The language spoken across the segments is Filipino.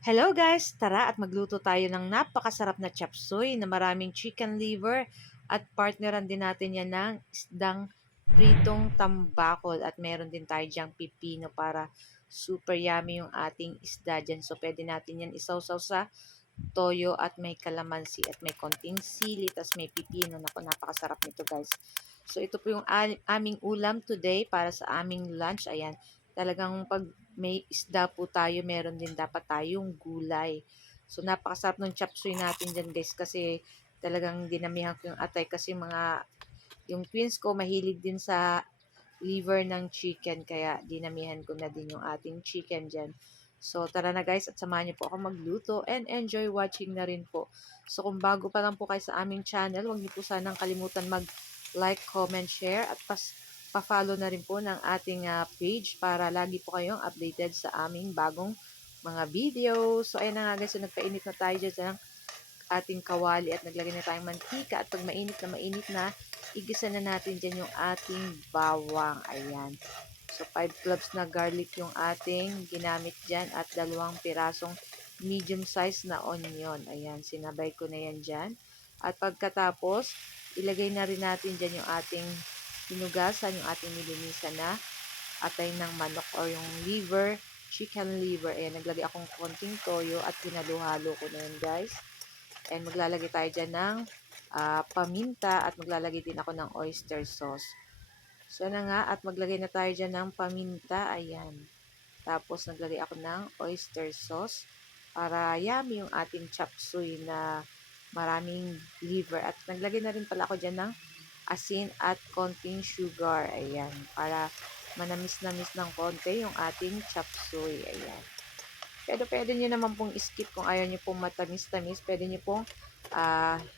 Hello guys! Tara at magluto tayo ng napakasarap na chop suey na maraming chicken liver at partneran din natin yan ng isdang pritong tambakol at meron din tayo dyang pipino para super yummy yung ating isda dyan. So pwede natin yan isawsaw sa toyo at may kalamansi at may konting sili tas may pipino. Naku, napakasarap nito guys. So ito po yung aming ulam today para sa aming lunch. Ayan, talagang pag may isda po tayo, meron din dapat tayong gulay. So napakasarap ng chop suey natin dyan guys kasi talagang dinamihan ko yung atay kasi yung twins ko mahilig din sa liver ng chicken kaya dinamihan ko na din yung ating chicken dyan. So tara na guys at samahan niyo po ako magluto and enjoy watching na rin po. So kung bago pa lang po kayo sa aming channel, huwag niyo po sanang kalimutan mag-like, comment, share at pa-follow na rin po ng ating page para lagi po kayong updated sa aming bagong mga videos. So ayan na nga guys, so nagpainit na tayo dyan ng ating kawali at naglagay na tayong mantika at pag mainit na, igisa na natin dyan yung ating bawang. Ayan. So, 5 cloves na garlic yung ating ginamit dyan at 2 pirasong medium size na onion. Ayan, sinabay ko na yan dyan. At pagkatapos, ilagay na rin natin dyan yung ating hinugasan, yung ating nilinisan na atay ng manok or yung liver, chicken liver. Ayan, naglagay akong konting toyo at hinaluhalo ko na yun guys. And maglalagay tayo dyan ng paminta at maglalagay din ako ng oyster sauce. So na nga at maglagay na tayo dyan ng paminta. Ayan. Tapos naglagay ako ng oyster sauce para yummy yung ating chop suey na maraming liver. At naglagay na rin pala ako dyan ng asin at konting sugar. Ayan. Para manamis-namis ng konti yung ating chop suey. Ayan. Pero pwede nyo naman pong skip kung ayaw nyo pong matamis-tamis. Pwede nyo pong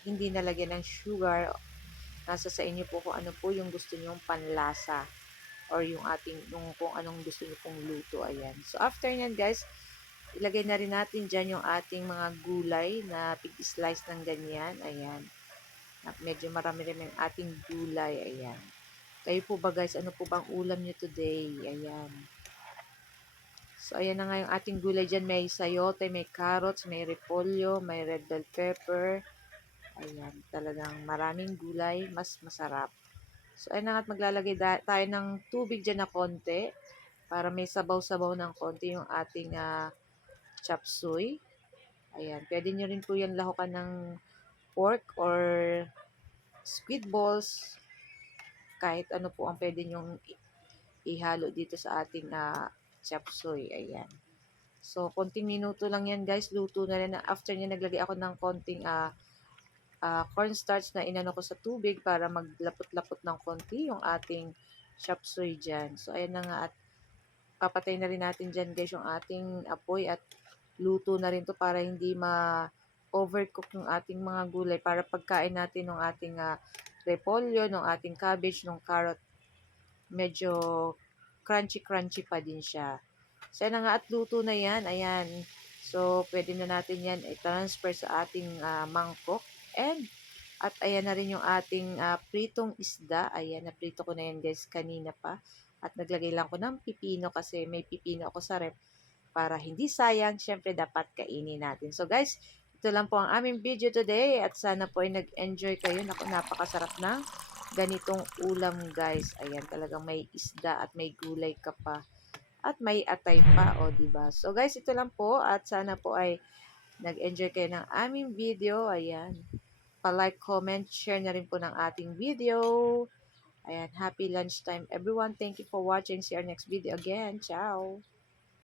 hindi nalagyan ng sugar. Nasa sa inyo po kung ano po yung gusto nyong panlasa. Or yung kung anong gusto nyo pong luto. Ayan. So, after nyan guys, ilagay na rin natin dyan yung ating mga gulay na pig-slice ng ganyan. Ayan. Medyo marami rin yung ating gulay. Ayan. Kayo po ba guys, ano po bang ulam nyo today? Ayan. So, ayan na nga yung ating gulay dyan. May sayote, may carrots, may repolyo, may red bell pepper. Ayan, talagang maraming gulay, mas masarap. So, ayan na nga at maglalagay tayo ng tubig dyan na konti para may sabaw-sabaw ng konti yung ating chop suey. Ayan, pwede nyo rin po yan lahukan ng pork or squid balls. Kahit ano po ang pwede nyong ihalo dito sa ating chop suey. Ayan. So, konting minuto lang yan guys. Luto na rin. After niya, naglagay ako ng konting cornstarch na inano ko sa tubig para maglapot-lapot ng konti yung ating chop suey dyan. So, ayan na nga at papatay na rin natin dyan guys yung ating apoy at luto na rin to para hindi ma-overcook yung ating mga gulay para pagkain natin ng ating repolyo, ng ating cabbage, ng carrot, medyo crunchy-crunchy pa din siya. So, yan na nga at luto na yan. Ayan. So, pwede na natin yan i-transfer sa ating mangkok. At ayan na rin yung ating pritong isda. Ayan, naprito ko na yan guys kanina pa. At naglagay lang ko ng pipino kasi may pipino ako sa rep para hindi sayang. Syempre, dapat kainin natin. So, guys, ito lang po ang aming video today. At sana po ay nag-enjoy kayo. Naku, napakasarap ng ganitong ulam, guys. Ayan, talagang may isda at may gulay ka pa. At may atay pa, o, diba? So, guys, ito lang po. At sana po ay nag-enjoy kayo ng aming video. Ayan. Pa-like, comment, share na rin po ng ating video. Ayan, happy lunchtime everyone. Thank you for watching. See you next video again. Ciao!